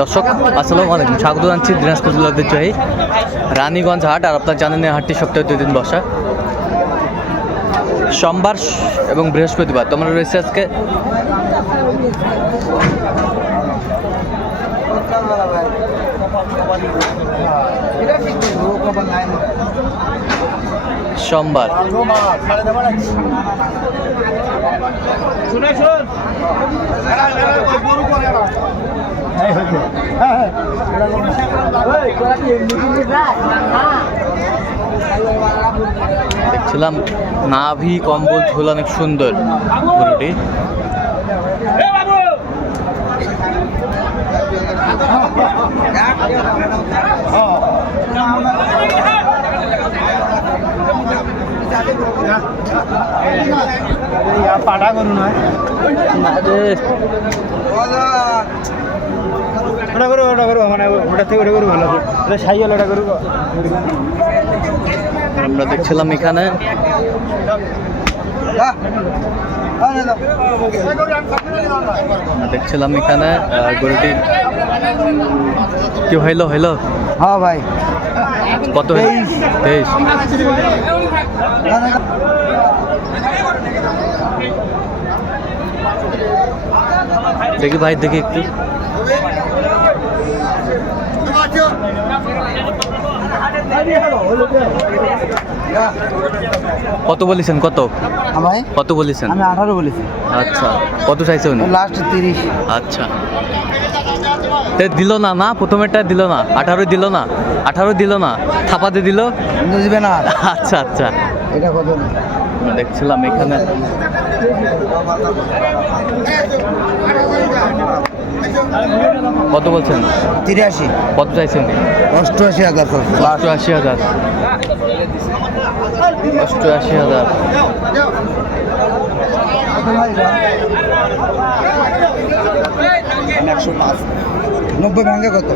দর্শক, আসসালামু আলাইকুম। স্বাগত জানছি দিনাজপুর জেলার ঐতিহ্যবাহী রানীগঞ্জ হাট আর আপনার জানেন এই হাটটি সপ্তাহে দুই দিন বসা। সোমবার এবং বৃহস্পতিবার তোমরা রয়েছে আজকে সোমবার। দেখছিলাম নাভি কম্বল ঝোল অনেক সুন্দর গরুটি পাটা করু নয় ওটা করু ওটা করু মানে ওটা থেকে ওটা করু ভালো। ওটা সাই হলো ওটা করু। আমরা দেখছিলাম এখানে। দেখছিলাম এখানে গরুটি কি হইল হইল? হ্যাঁ ভাই। কত? তেইশ। দেখি ভাই দেখি একটু। কত বলেছেন? কত? আমায়? কত বলেছেন? আমি আঠারো বলেছি। আচ্ছা কত চাইছে উনি? লাস্ট তিরিশ। আচ্ছা। তে দিল না না? প্রথমেরটা দিল না। আঠারো দিল না। আঠারো দিল না। থাপাতে দিল? দিবে না। আচ্ছা আচ্ছা। এটা কত? দেখছিলাম এখানে। কত বলছেন? তিরাশি। কত চাইছেন? অষ্টআশি হাজার অষ্টআশি হাজার। অষ্টআশি হাজার। নব্বই ভাঙে কত?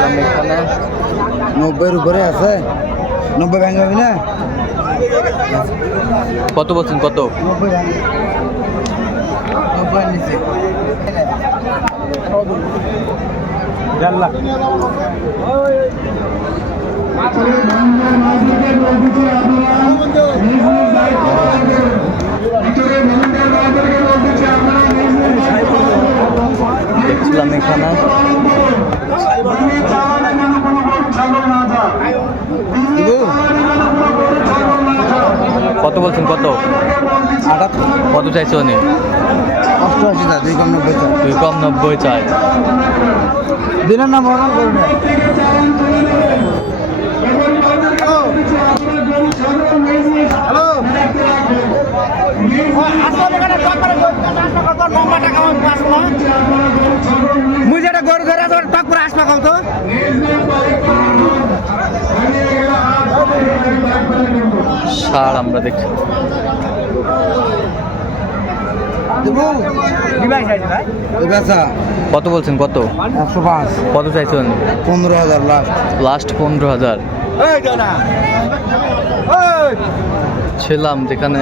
দেখছিলাম এখানে। নব্বইয়ের উপরে আছে। নব্বই ভাঙে হবে না? কত বলছেন কত? নব্বই ভাঙে নব্বই নিচে দেখছিলাম এখানে কত বলছেন কত আটাত্তর কত চাইছে উনি? অষ্টআশি না দুই কম নব্বই চার দুই কম নব্বই চাই। দিনের নাম মরণ করুন মুই যেটা গরু ধরে তোর টক করে আসবা কম তো। সার আমরা বেচা কত বলছেন কত? একশো পাঁচ। কত চাইছেন? পনেরো হাজার লাস্ট লাস্ট পনেরো হাজার। ছিলাম যেখানে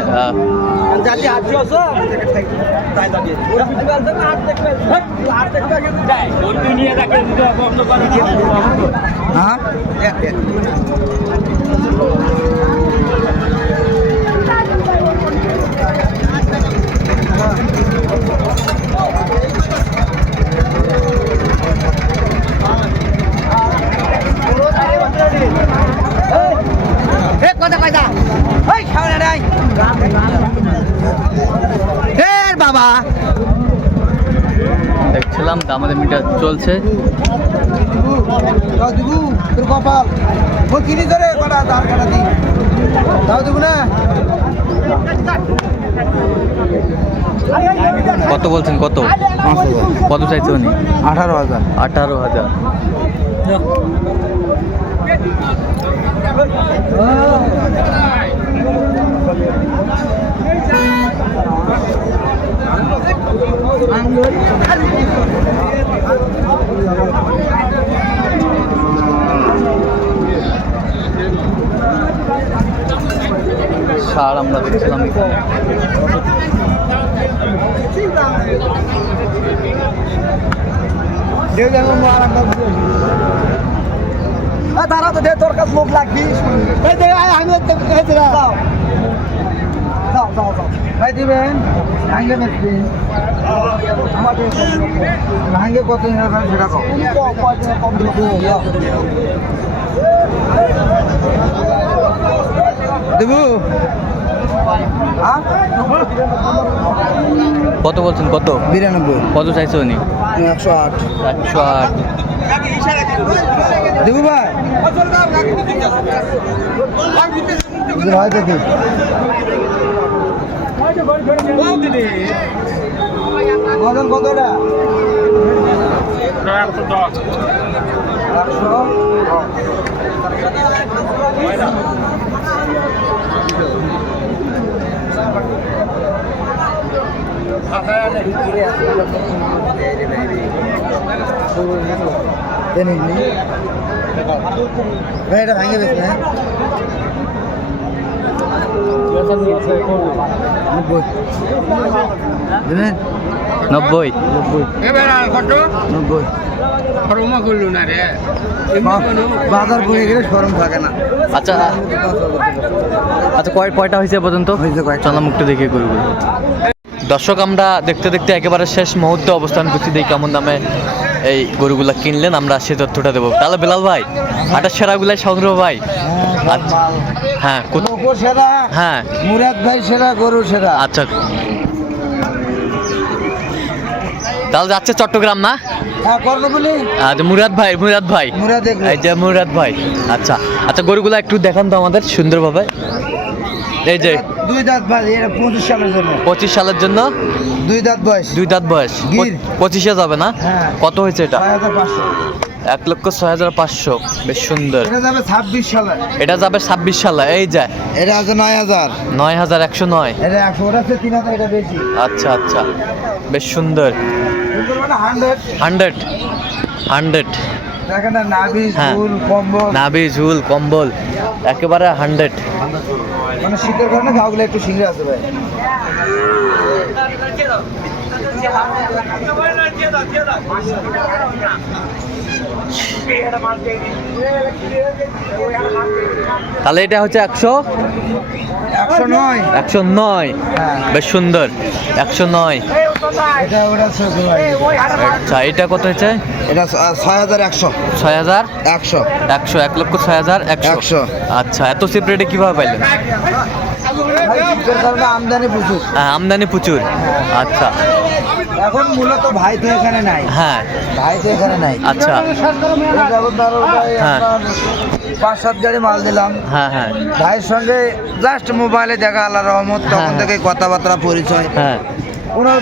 হ্যাঁ বাবা দেখছিলাম আমাদের মিটার চলছে দাও দিবু তোর কপাল ও কিনি ধরে কটা তার কাটা দি দাও মিটার চলছে। কত বলছেন কত? কত চাইছে উনি? আঠারো হাজার। আঠারো হাজার। সার আমরা দেখছিলাম এখানে তারা তো দে তোর কাছে লোক লাগবি। আমি যাও যাও ভাই দিবেন? ভাঙ্গে মেসবি আমাদের ভাঙ্গে কত সেটা কম কম দেবু? কত বলছেন কত? বিরানব্বই। কত চাইছে উনি? একশো আট। একশো আট। দেবু ভাই? ভাই দেখি। ওজন কত এটা একশো ভাই এটা ভাঙে বেশ না নব্বই দেবেন নব্বই। নব্বই। বাজার পড়ে গেলে সরম থাকে না। আচ্ছা আচ্ছা কয় কয়টা হয়েছে পর্যন্ত? হয়েছে কয়েকটা। চলো মুখটা দেখে করব দর্শক আমরা দেখতে দেখতে একেবারে শেষ মুহূর্তে অবস্থান করছি। দেখি কেমন দামে এই গরুগুলা কিনলেন। আমরা সে তথ্যটা দেবো। তাহলে বেলাল ভাই হাটের সেরাগুলাই সংগ্রহ ভাই। আচ্ছা হ্যাঁ সেরা হ্যাঁ। মুরাদ ভাই সেরা গরু সেরা। আচ্ছা। তাহলে যাচ্ছে চট্টগ্রাম না? হ্যাঁ আচ্ছা মুরাদ ভাই মুরাদ ভাই। এই যে মুরাদ ভাই। আচ্ছা আচ্ছা গরুগুলো একটু দেখান তো আমাদের সুন্দরভাবে। এই যে দুই দাঁত ভাই এটা পঁচিশ সালের জন্য। পঁচিশ সালের জন্য? দুই দাঁত বয়স। দুই দাঁত বয়স। পঁচিশে যাবে না? হ্যাঁ। কত হয়েছে এটা? এক লক্ষ ছয় হাজার পাঁচশো। বেশ সুন্দর। এটা যাবে ছাব্বিশ সালে। এটা যাবে ছাব্বিশ সালে। এই যে। এটা আছে নয় হাজার। নয় হাজার একশো নয়। এটা একশো ওটা হচ্ছে তিন হাজার এটা বেশি। আচ্ছা আচ্ছা। বেশ সুন্দর। হান্ড্রেড হান্ড্রেড হান্ড্রেড নাভি হ্যাঁ। নাভি ঝুল কম্বল একেবারে হান্ড্রেড। মানে শীতের কারণে গাগুলো একটু শিঙড়ে আছে ভাই। তাহলে এটা হচ্ছে একশো? একশো নয়। একশো নয়। হ্যাঁ। বেশ সুন্দর। একশো নয়। আচ্ছা এটা কত হয়েছে? এটা ছয় হাজার একশো। ছয় হাজার? একশো। একশো এক লক্ষ ছয় হাজার একশো। আচ্ছা এত চিপ রেটে কীভাবে পাইলেন? আমদানি প্রচুর। হ্যাঁ আমদানি প্রচুর। আচ্ছা। এখন মূলত ভাই তো এখানে নাই। হ্যাঁ। ভাই তো এখানে নাই। আচ্ছা। হ্যাঁ। পাঁচ সাত গাড়ি মাল দিলাম। হ্যাঁ হ্যাঁ। ভাইয়ের সঙ্গে জাস্ট মোবাইলে দেখা আল্লাহ রহমত তখন হ্যাঁ। থেকে কথাবার্তা পরিচয়। হ্যাঁ। কোনো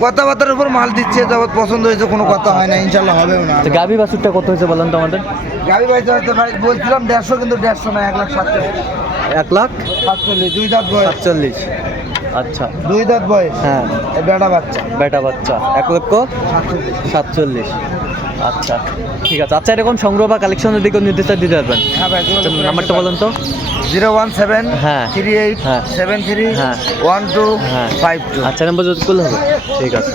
কথাবার্তার উপর মাল দিচ্ছে যাবৎ পছন্দ হয়েছে কোনো কথা হয় না ইনশাল্লাহ হবেও না। গাভি বাছুরটা কত হয়েছে বলেন তো আমাদের? ভাই হয়তো ভাই বলছিলাম দেড়শো কিন্তু দেড়শো না এক লাখ সাতচল্লিশ। এক লাখ? সাতচল্লিশ দুই দাঁত সাতচল্লিশ। আচ্ছা। দুই দাঁত বয়স। হ্যাঁ। বেটা বাচ্চা। বেটা বাচ্চা। এক লক্ষ সাতচল্লিশ। আচ্ছা ঠিক আছে। আচ্ছা এরকম সংগ্রহ বা কালেকশন যদি কেউ নির্দেশ দিতে পারবেন। হ্যাঁ আচ্ছা, নাম্বারটা বলুন তো। জিরো ওয়ান সেভেন হ্যাঁ। থ্রি এইট হ্যাঁ। সেভেন থ্রি হ্যাঁ। ওয়ান টু হ্যাঁ। Five two. আচ্ছা নাম্বার যদি করলে হবে ঠিক আছে।